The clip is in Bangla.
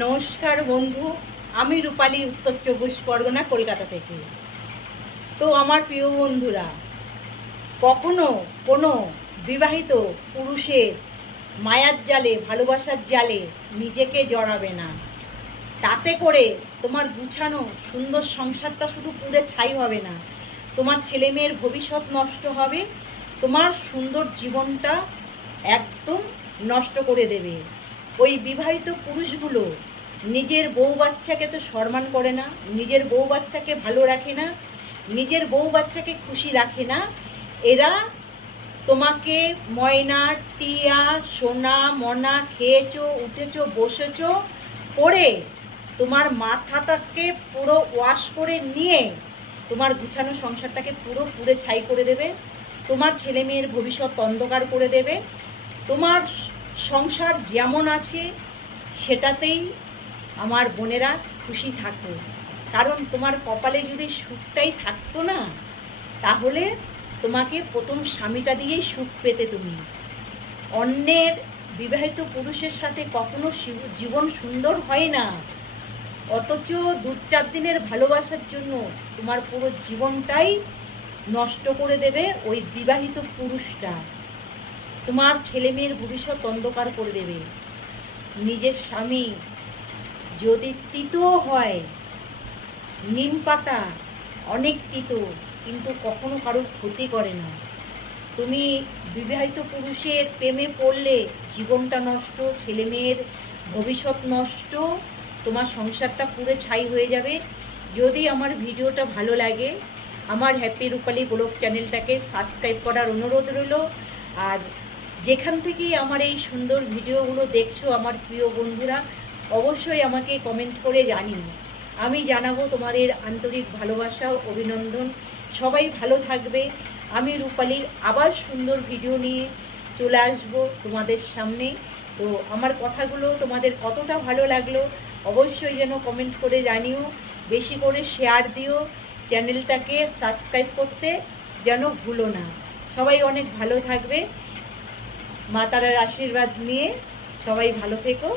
নমস্কার বন্ধু, আমি রূপালী, উত্তর 24 পরগনা, কলকাতা থেকে। তো আমার প্রিয় বন্ধুরা, কখনো কোনো বিবাহিত পুরুষের মায়ার জালে, ভালোবাসার জালে নিজেকে জড়াবে না। তাতে করে তোমার গুছানো সুন্দর সংসারটা শুধু পুড়ে ছাই হবে না, তোমার ছেলে মেয়ের ভবিষ্যৎ নষ্ট হবে, তোমার সুন্দর জীবনটা একদম নষ্ট করে দেবে। ওই বিবাহিত পুরুষগুলো নিজের বউ বাচ্চাকে তো সম্মান করে না, নিজের বউ বাচ্চাকে ভালো রাখে না, নিজের বউ বাচ্চাকে খুশি রাখে না। এরা তোমাকে ময়না, টিয়া, সোনা, মনা খেয়েছো, উঠেছো, বসেছো করে তোমার মাথাটাকে পুরো ওয়াশ করে নিয়ে তোমার গুছানো সংসারটাকে পুরো পুড়ে ছাই করে দেবে, তোমার ছেলে মেয়ের ভবিষ্যৎ অন্ধকার করে দেবে। তোমার সংসার যেমন আছে সেটাতেই আমার বোনেরা খুশি থাকো, কারণ তোমার কপালে যদি সুখটাই থাকতো না, তাহলে তোমাকে প্রথম স্বামীটা দিয়েই সুখ পেতে তুমি। অন্যের বিবাহিত পুরুষের সাথে কখনো জীবন সুন্দর হয় না, অথচ 2-4 দিনের ভালোবাসার জন্য তোমার পুরো জীবনটাই নষ্ট করে দেবে ওই বিবাহিত পুরুষটা। তোমার ছেলে মেয়ের ভবিষ্যৎ অন্ধকার করে দেবে। নিজের স্বামী যদি তিতও হয়, নিম পাতা অনেক তিতো, কিন্তু কখনো কারোর ক্ষতি করে না। তুমি বিবাহিত পুরুষের প্রেমে পড়লে জীবনটা নষ্ট, ছেলে মেয়ের ভবিষ্যৎ নষ্ট, তোমার সংসারটা পুরো ছাই হয়ে যাবে। যদি আমার ভিডিওটা ভালো লাগে, আমার হ্যাপি রূপালী ব্লগ চ্যানেলটাকে সাবস্ক্রাইব করার অনুরোধ রইল। আর যেখান থেকেই আমার এই সুন্দর ভিডিওগুলো দেখছো আমার প্রিয় বন্ধুরা, অবশ্যই আমাকে কমেন্ট করে জানিও, আমি জানাবো তোমাদের আন্তরিক ভালোবাসা, অভিনন্দন। সবাই ভালো থাকবে। আমি রূপালী আবার সুন্দর ভিডিও নিয়ে চলে আসবো তোমাদের সামনে। তো আমার কথাগুলো তোমাদের কতটা ভালো লাগলো অবশ্যই যেন কমেন্ট করে জানিও, বেশি করে শেয়ার দিও, চ্যানেলটাকে সাবস্ক্রাইব করতে যেন ভুলো না। সবাই অনেক ভালো থাকবে, মা তারার আশীর্বাদ নিয়ে সবাই ভালো থেকো।